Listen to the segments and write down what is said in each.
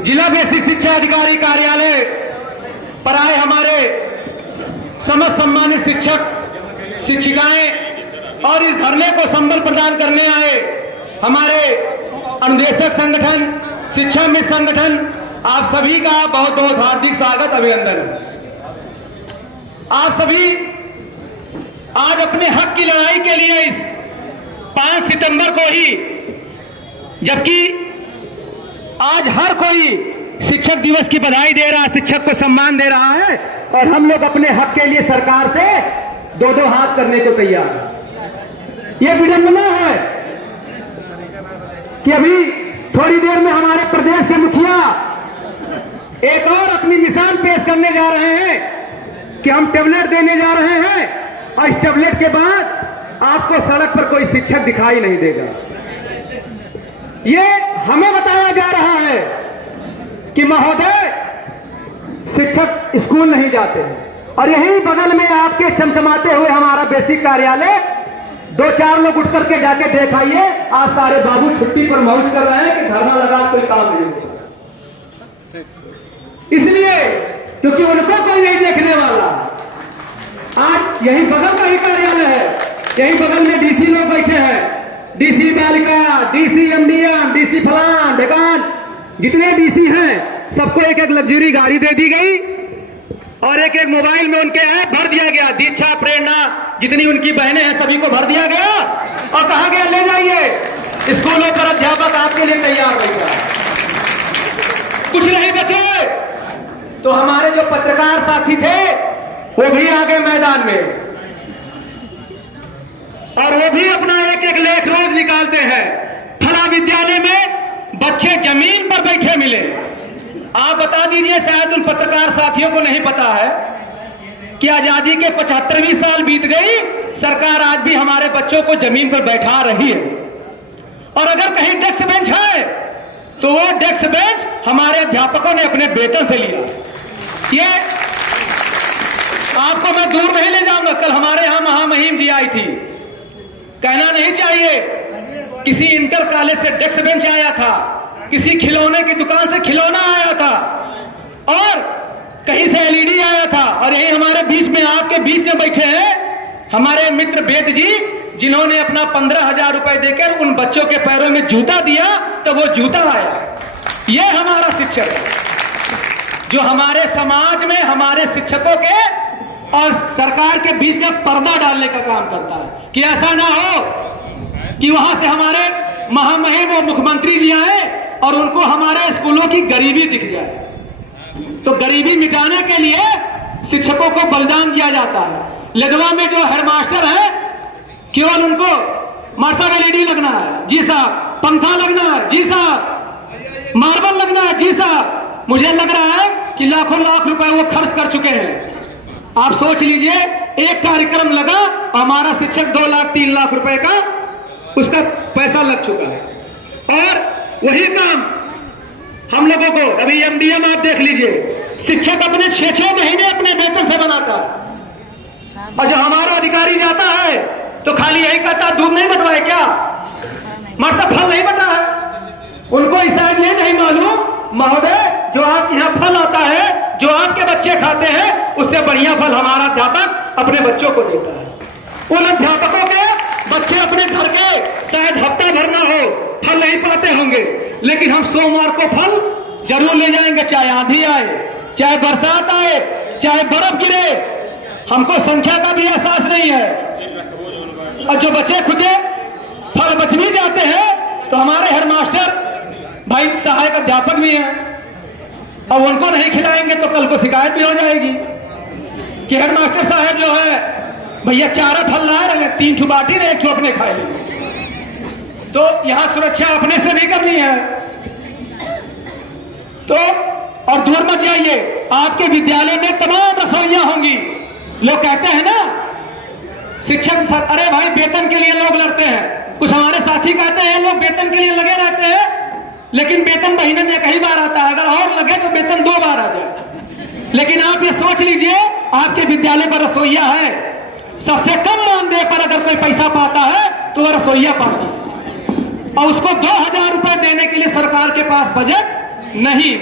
जिला बेसिक शिक्षा अधिकारी कार्यालय पर आए हमारे समस्त सम्मानित शिक्षक शिक्षिकाएं और इस धरने को संबल प्रदान करने आए हमारे अनुदेशक संगठन, शिक्षा मित्र संगठन, आप सभी का बहुत बहुत हार्दिक स्वागत, अभिनंदन। आप सभी आज अपने हक की लड़ाई के लिए इस 5 सितंबर को ही, जबकि आज हर कोई शिक्षक दिवस की बधाई दे रहा है, शिक्षक को सम्मान दे रहा है, और हम लोग अपने हक के लिए सरकार से दो दो हाथ करने को तैयार हैं। ये विडंबना है कि अभी थोड़ी देर में हमारे प्रदेश के मुखिया एक और अपनी मिसाल पेश करने जा रहे हैं कि हम टेबलेट देने जा रहे हैं, और इस टेबलेट के बाद आपको सड़क पर कोई शिक्षक दिखाई नहीं देगा। ये हमें बताया जा रहा है कि महोदय शिक्षक स्कूल नहीं जाते हैं, और यही बगल में आपके चमचमाते हुए हमारा बेसिक कार्यालय 2-4 लोग उठ करके जाके देखाइए, आज सारे बाबू छुट्टी पर मौज कर रहे हैं कि धरना लगा कोई काम नहीं होगा। इसलिए क्योंकि उनको कोई नहीं देखने वाला। आज यही बगल का ही कार्यालय है, यही बगल में डीसी लोग बैठे हैं, डीसी बालिका, डीसी एमडीएम, डीसी फलान ढेकान, जितने डीसी हैं सबको एक एक लग्जरी गाड़ी दे दी गई और एक एक मोबाइल में उनके ऐप भर दिया गया। दीक्षा, प्रेरणा, जितनी उनकी बहनें हैं सभी को भर दिया गया और कहा गया ले जाइए स्कूलों पर अध्यापक आपके लिए तैयार रहेगा। कुछ नहीं बचे तो हमारे जो पत्रकार साथी थे वो भी आ गए मैदान में, और वो भी अपना एक एक लेख रोज निकालते हैं। फला विद्यालय में बच्चे जमीन पर बैठे मिले। आप बता दीजिए, शायद उन पत्रकार साथियों को नहीं पता है कि आजादी के 75वीं साल बीत गई, सरकार आज भी हमारे बच्चों को जमीन पर बैठा रही है। और अगर कहीं डेस्क बेंच है तो वो डेस्क बेंच हमारे अध्यापकों ने अपने वेतन से लिया। ये आपको मैं दूर नहीं ले जाऊंगा, कल हमारे यहां महामहिम जी आई थी। कहना नहीं चाहिए, किसी इंटर कॉलेज से डेस्क बेंच आया था, किसी खिलौने की दुकान से खिलौना आया था, और कहीं से एलईडी आया था, और यही हमारे बीच में, आपके बीच में बैठे हैं हमारे मित्र वेद जी, जिन्होंने अपना 15,000 रुपए देकर उन बच्चों के पैरों में जूता दिया तो वो जूता आया। ये हमारा शिक्षक है जो हमारे समाज में हमारे शिक्षकों के और सरकार के बीच में पर्दा डालने का काम करता है कि ऐसा ना हो कि वहां से हमारे महामहिम और मुख्यमंत्री जी आए और उनको हमारे स्कूलों की गरीबी दिख जाए। तो गरीबी मिटाने के लिए शिक्षकों को बलिदान दिया जाता है। लदवा में जो हेडमास्टर है, केवल उनको मार्शल एलईडी लगना है, जी साहब, पंखा लगना है, जी साहब, मार्बल लगना है, जी साहब। मुझे लग रहा है कि लाखों लाख रुपए वो खर्च कर चुके हैं। आप सोच लीजिए, एक कार्यक्रम लगा, हमारा शिक्षक 2 लाख 3 लाख रुपए का उसका पैसा लग चुका है। और वही काम हम लोगों को, अभी एमडीएम आप देख लीजिए, शिक्षक अपने 6-6 महीने अपने वेतन से बनाता है, और जब हमारा अधिकारी जाता है तो खाली यही कहता दूध नहीं बटवाए क्या, मतलब फल नहीं बटा है। उनको शायद ये नहीं मालूम महोदय, जो आपके यहाँ फल आता है, जो आपके बच्चे खाते हैं, उससे बढ़िया फल हमारा अध्यापक अपने बच्चों को देता है। उन अध्यापकों के बच्चे अपने घर के शायद हफ्ता भर ना हो, फल नहीं पाते होंगे, लेकिन हम सोमवार को फल जरूर ले जाएंगे, चाहे आंधी आए, चाहे बरसात आए, चाहे बर्फ गिरे। हमको संख्या का भी एहसास नहीं है, और जो बचे खुचे फल बच भी जाते हैं तो हमारे हेडमास्टर भाई सहायक अध्यापक भी हैं, और उनको नहीं खिलाएंगे तो कल को शिकायत भी हो जाएगी कि हेडमास्टर साहब जो है भैया 4 फल ला रहे हैं, 3 बाटी ने 1 अपने खाए लिए। तो यहां सुरक्षा अपने से भी करनी है। तो और दूर मत जाइए, आपके विद्यालय में तमाम रसोइयां होंगी। लोग कहते हैं ना शिक्षक, अरे भाई वेतन के लिए लोग लड़ते हैं। कुछ हमारे साथी कहते हैं लोग वेतन के लिए लगे रहते हैं, लेकिन वेतन महीने में कई बार आता है, अगर और लगे तो वेतन 2 बार आ जाए। लेकिन आप ये सोच लीजिए, आपके विद्यालय पर रसोइया है, सबसे कम मानदेय पर अगर कोई पैसा पाता है तो वह रसोइया पाता है, और उसको 2,000 रुपए देने के लिए सरकार के पास बजट नहीं।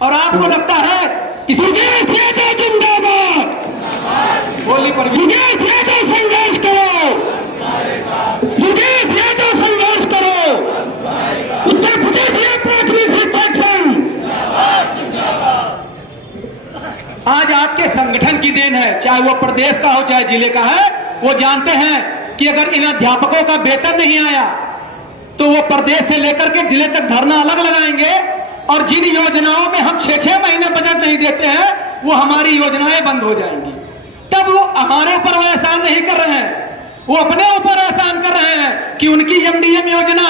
और आपको लगता है जिंदाबाद, बोली पर संघर्ष करो, संघर्ष करो, उत्तर प्रदेश प्राथमिक शिक्षक संघ। आज आपके संगठन की देन है, चाहे वो प्रदेश का हो चाहे जिले का है। वो जानते हैं कि अगर इन अध्यापकों का वेतन नहीं आया तो वो प्रदेश से लेकर के जिले तक धरना अलग लगाएंगे। और जिन योजनाओं में हम 6-6 महीने बजट नहीं देते हैं वो हमारी योजनाएं बंद हो जाएंगी। तब वो हमारे ऊपर वो एहसान नहीं कर रहे हैं, वो अपने ऊपर एहसान कर रहे हैं कि उनकी एमडीएम योजना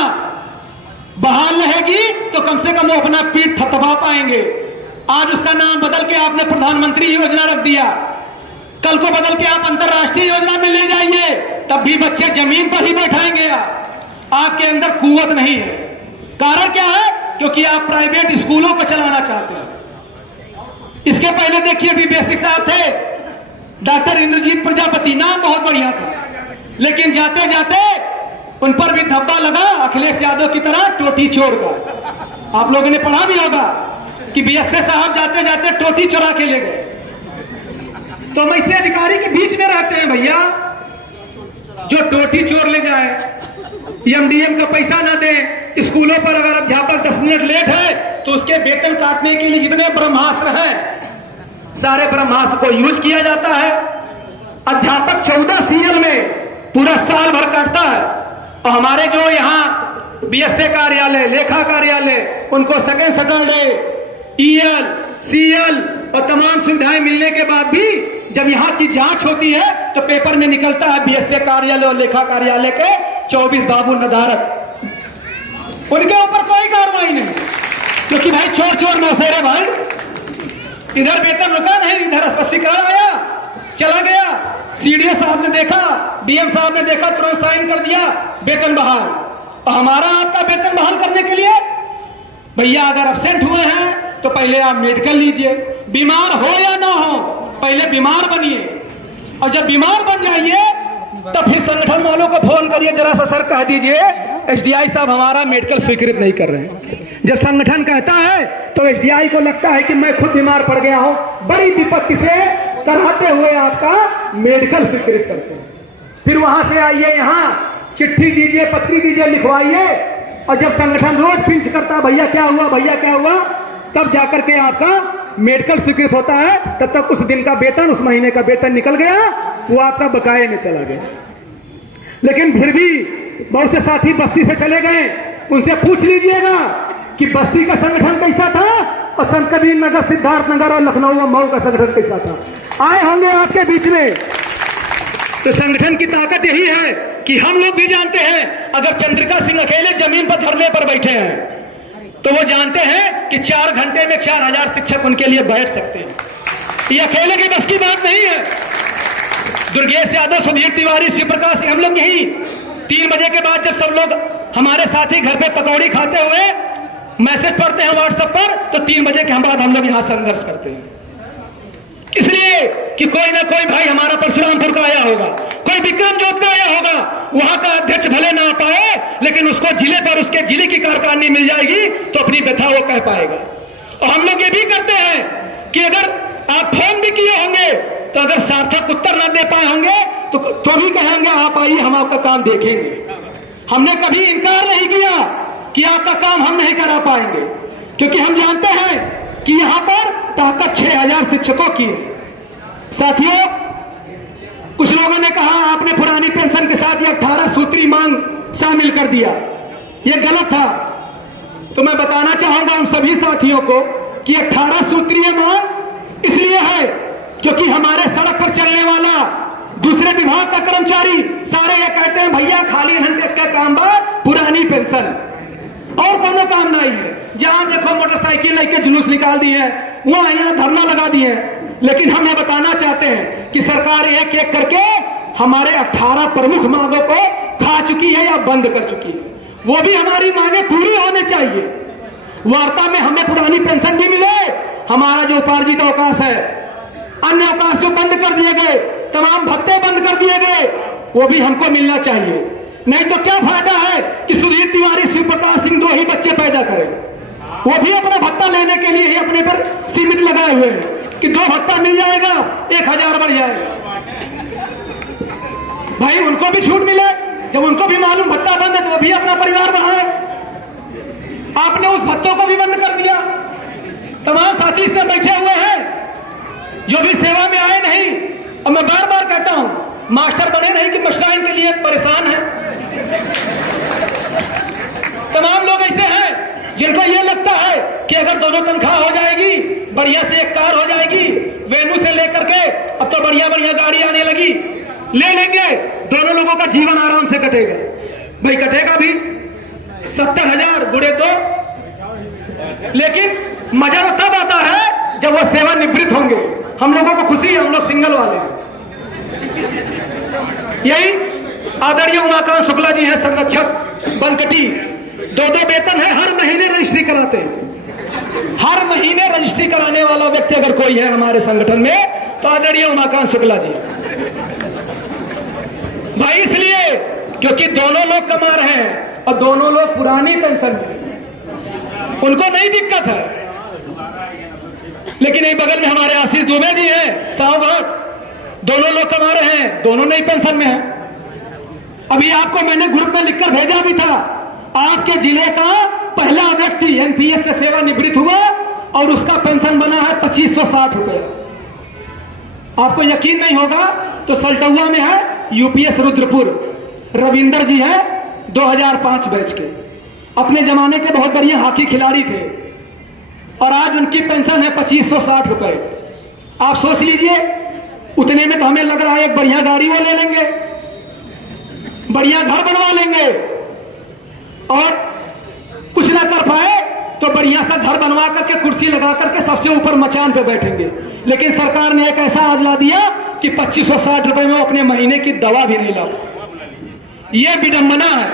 बहाल रहेगी तो कम से कम वो अपना पीठ थपथपा पाएंगे। आज उसका नाम बदल के आपने प्रधानमंत्री योजना रख दिया, कल को बदल के आप अंतर्राष्ट्रीय योजना में ले जाइए, तब भी बच्चे जमीन पर ही बैठाएंगे। आपके अंदर कुवत नहीं है। कारण क्या है? क्योंकि आप प्राइवेट स्कूलों को चलाना चाहते हैं। इसके पहले देखिए बीबीएससी साहब थे, डॉक्टर इंद्रजीत प्रजापति, नाम बहुत बढ़िया था, लेकिन जाते जाते उन पर भी धब्बा लगा अखिलेश यादव की तरह टोटी चोर का। आप लोगों ने पढ़ा भी होगा कि बीएससी साहब जाते जाते टोटी चुरा के ले गए। तो हम ऐसे अधिकारी के बीच में रहते हैं भैया, जो टोटी चोर ले जाए, एमडीएम का पैसा ना दे, स्कूलों पर अगर अध्यापक 10 मिनट लेट है तो उसके वेतन काटने के लिए जितने ब्रह्मास्त्र हैं सारे ब्रह्मास्त्र को यूज किया जाता है। अध्यापक 14 सीएल में पूरा साल भर काटता है और हमारे जो यहाँ बीएससी कार्यालय, लेखा कार्यालय, उनको सेकेंड सैटरडे, ईएल, सीएल और तमाम सुविधाएं मिलने के बाद भी जब यहाँ की जांच होती है तो पेपर में निकलता है बीएससी कार्यालय और लेखा कार्यालय के 24 बाबू नदारत। उनके ऊपर कोई कार्रवाई नहीं, क्योंकि भाई चोर चोर मौसेरे भाई। इधर वेतन रुका नहीं, इधर स्पष्टीकरण आया, चला गया, सीडीओ साहब ने देखा, डीएम साहब ने देखा, तुरंत साइन कर दिया, वेतन बहाल। और हमारा आपका वेतन बहाल करने के लिए भैया अगर एब्सेंट हुए हैं तो पहले आप मेडिकल लीजिए, बीमार हो या ना हो पहले बीमार बनिए, और जब बीमार बन जाइए तब फिर संगठन वालों को फोन करिए, जरा सा सर कह दीजिए एसडीआई साहब हमारा मेडिकल स्वीकृत नहीं कर रहे हैं। जब संगठन कहता है तो एसडीआई को लगता है कि मैं खुद बीमार पड़ गया हूं, बड़ी विपत्ति से कराते हुए आपका मेडिकल स्वीकृत करते हैं। फिर वहां से आइए, यहाँ चिट्ठी दीजिए, पत्री दीजिए, लिखवाइए, और जब संगठन रोज पिंच करता भैया क्या हुआ, भैया क्या हुआ, तब जाकर के आपका मेडिकल स्वीकृत होता है। तब तक उस दिन का वेतन, उस महीने का वेतन निकल गया, वो आपका बकाये में चला गया। लेकिन फिर भी बहुत से साथी बस्ती से चले गए, उनसे पूछ लीजिएगा कि बस्ती का संगठन कैसा था और संत कबीर नगर, सिद्धार्थ नगर और लखनऊ और मऊ का संगठन कैसा था। आए होंगे आपके बीच में। तो संगठन की ताकत यही है कि हम लोग भी जानते हैं, अगर चंद्रिका सिंह अकेले जमीन पर धरने पर बैठे हैं तो वो जानते हैं कि 4 घंटे में 4000 शिक्षक उनके लिए बैठ सकते हैं। ये अकेले की बस की बात नहीं है। दुर्गेश यादव, सुधीर तिवारी, शिवप्रकाश सिंह, हम लोग यही 3 बजे के बाद जब सब लोग हमारे साथी घर पे पकौड़ी खाते हुए मैसेज पढ़ते हैं व्हाट्सएप पर, तो 3 बजे के बाद हम लोग यहाँ संघर्ष करते हैं। इसलिए कि कोई ना कोई भाई हमारा परशुरामपुर का आया होगा, कोई विक्रम जोत का आया होगा, वहां का अध्यक्ष भले ना पाए लेकिन उसको जिले पर उसके जिले की कारकर्नी मिल जाएगी तो अपनी व्यथा वो कह पाएगा। और हम लोग ये भी करते हैं कि अगर आप फोन भी किए होंगे तो अगर सार्थक उत्तर ना दे पाए होंगे तो भी कहेंगे आप आइए, हम आपका काम देखेंगे। हमने कभी इनकार नहीं किया कि आपका काम हम नहीं करा पाएंगे, क्योंकि हम जानते हैं कि यहां पर ताकत 6000 शिक्षकों की है। साथियों, कुछ लोगों ने कहा आपने पुरानी पेंशन के साथ ये 18 सूत्री मांग शामिल कर दिया, ये गलत था। तो मैं बताना चाहूंगा उन सभी साथियों को कि 18 सूत्रीय मांग इसलिए है क्योंकि हमारे सड़क पर चलने वाला दूसरे विभाग का कर्मचारी सारे ये कहते हैं भैया खाली घंटे का काम बा, पुरानी पेंशन, और कोनो काम नहीं है। जहां देखो मोटरसाइकिल लेके जुलूस निकाल दी है, वहां यहाँ धरना लगा दिए हैं। लेकिन हम ये बताना चाहते हैं कि सरकार एक एक करके हमारे 18 प्रमुख मांगों को खा चुकी है या बंद कर चुकी है। वो भी हमारी मांगे पूरी होनी चाहिए। वार्ता में हमें पुरानी पेंशन भी मिले, हमारा जो उपार्जित अवकाश है, अन्य अवकाश जो बंद कर दिए गए, तमाम भत्ते बंद कर दिए गए, वो भी हमको मिलना चाहिए। नहीं तो क्या फायदा है कि सुधीर तिवारी, शिवप्रकाश सिंह 2 ही बच्चे पैदा करें। वो भी अपना भत्ता लेने के लिए ही अपने पर सीमित लगाए हुए हैं कि 2 भत्ता मिल जाएगा, 1000 बढ़ जाएगा। भाई उनको भी छूट मिले, जब उनको भी मालूम भत्ता बंद है तो वो भी अपना परिवार बढ़ाए। आपने उस भत्तों को भी बंद कर दिया। तमाम साथी इससे बैठे हुए हैं जो भी सेवा में आए नहीं। और मैं बार बार कहता हूं, मास्टर बने नहीं कि मशराइन के लिए परेशान है। तमाम लोग ऐसे हैं जिनको ये लगता है कि अगर दोनों तनख्वाह हो जाएगी, बढ़िया से एक कार हो जाएगी, वेन्यू से लेकर के अब तो बढ़िया बढ़िया गाड़ी आने लगी, ले लेंगे, दोनों लोगों का जीवन आराम से कटेगा। भाई कटेगा भी 70,000 गुणे 2, लेकिन मजा तब आता है जब वो सेवानिवृत्त होंगे। हम लोगों को खुशी है, हम लोग सिंगल वाले हैं। यही आदरणीय उमाकांत शुक्ला जी हैं, संरक्षक बनकटी। 2 वेतन है, हर महीने रजिस्ट्री कराते हैं। हर महीने रजिस्ट्री कराने वाला व्यक्ति अगर कोई है हमारे संगठन में तो आदरणीय उमाकांत शुक्ला जी। भाई इसलिए क्योंकि दोनों लोग कमा रहे हैं और दोनों लोग पुरानी पेंशन में, उनको नहीं दिक्कत है। लेकिन यही बगल में हमारे आशीष दुबे जी हैं, सावघाट, दोनों लोग कमा रहे हैं, दोनों नई पेंशन में हैं। अभी आपको मैंने ग्रुप में लिखकर भेजा भी था, आपके जिले का पहला व्यक्ति एनपीएस से सेवानिवृत्त हुआ और उसका पेंशन बना है 2560 रुपए। आपको यकीन नहीं होगा तो सल्टुआ में है यूपीएस रुद्रपुर, रविंदर जी है 2005 बैच के, अपने जमाने के बहुत बढ़िया हॉकी खिलाड़ी थे और आज उनकी पेंशन है 2560 रुपए। आप सोच लीजिए, उतने में तो हमें लग रहा है एक बढ़िया गाड़ी वो ले लेंगे, बढ़िया घर बनवा लेंगे, और कुछ ना कर पाए तो बढ़िया सा घर बनवा करके कुर्सी लगा करके सबसे ऊपर मचान पे बैठेंगे। लेकिन सरकार ने एक ऐसा आज ला दिया कि 2560 रुपए में अपने महीने की दवा भी नहीं लाओ। यह विडंबना है।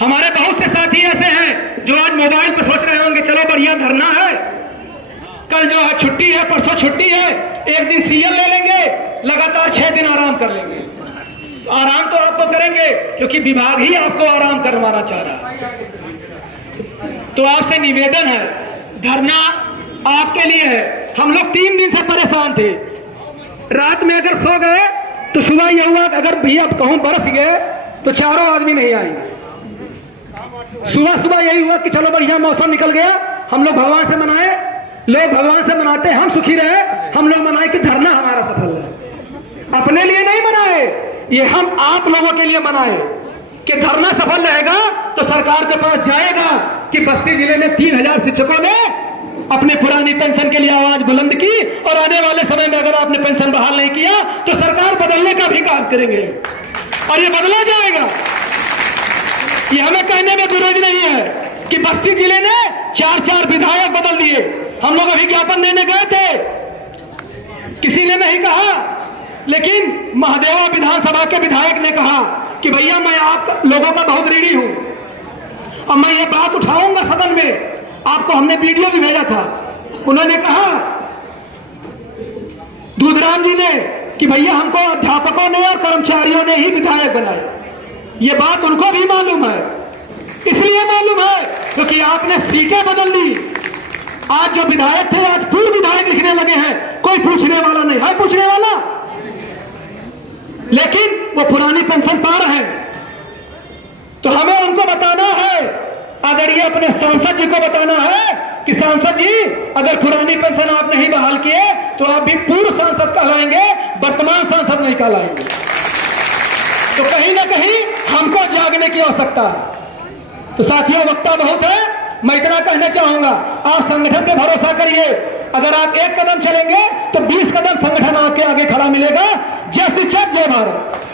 हमारे बहुत से साथी ऐसे हैं जो आज मोबाइल पर सोच रहे होंगे चलो बढ़िया धरना है, कल जो है छुट्टी है, परसों छुट्टी है, एक दिन सीएल ले लेंगे, लगातार 6 दिन आराम कर लेंगे। आराम तो आपको करेंगे क्योंकि विभाग ही आपको आराम करवाना चाह रहा है। तो आपसे निवेदन है, धरना आपके लिए है। हम लोग 3 दिन से परेशान थे। रात में अगर सो गए तो सुबह यह हुआ अगर भैया कहूं बरस गए तो चारों आदमी नहीं आएंगे। सुबह सुबह यही हुआ कि चलो बढ़िया मौसम निकल गया, हम लोग भगवान से मनाए, लोग भगवान से मनाते हम सुखी रहे, हम लोग मनाए कि धरना हमारा सफल है। अपने लिए नहीं मनाए, ये हम आप लोगों के लिए मनाए कि धरना सफल रहेगा तो सरकार के पास जाएगा कि बस्ती जिले में 3000 शिक्षकों ने अपने पुरानी पेंशन के लिए आवाज बुलंद की और आने वाले समय में अगर आपने पेंशन बहाल नहीं किया तो सरकार बदलने का भी काम करेंगे और ये बदला जाएगा। ये हमें कहने में गुरेज नहीं है कि बस्ती जिले ने 4 विधायक बदल दिए। हम लोग अभी ज्ञापन देने गए थे, किसी ने नहीं कहा, लेकिन महादेवा विधानसभा के विधायक ने कहा कि भैया मैं आप लोगों का बहुत ऋणी हूं और मैं ये बात उठाऊंगा सदन में। आपको हमने वीडियो भी भेजा था। उन्होंने कहा दूधराम जी ने कि भैया हमको अध्यापकों ने और कर्मचारियों ने ही विधायक बनाया। ये बात उनको भी मालूम है, इसलिए मालूम है क्योंकि आपने सीटें बदल दी। आज जो विधायक थे आज पूर्व विधायक लिखने लगे हैं, कोई पूछने वाला नहीं है, पूछने वाला, लेकिन वो पुरानी पेंशन पा रहे हैं। तो हमें उनको बताना है, अगर ये अपने सांसद जी को बताना है कि सांसद जी अगर पुरानी पेंशन आप नहीं बहाल किए तो आप भी पूर्व सांसद कहलाएंगे, वर्तमान सांसद नहीं कहलाएंगे। तो कहीं ना कहीं हमको जागने की आवश्यकता है। तो साथियों वक्ता बहुत है, मैं इतना कहना चाहूंगा, आप संगठन पे भरोसा करिए। अगर आप 1 कदम चलेंगे तो 20 कदम संगठन आपके आगे खड़ा मिलेगा। जय शिक्षक, जय भारत।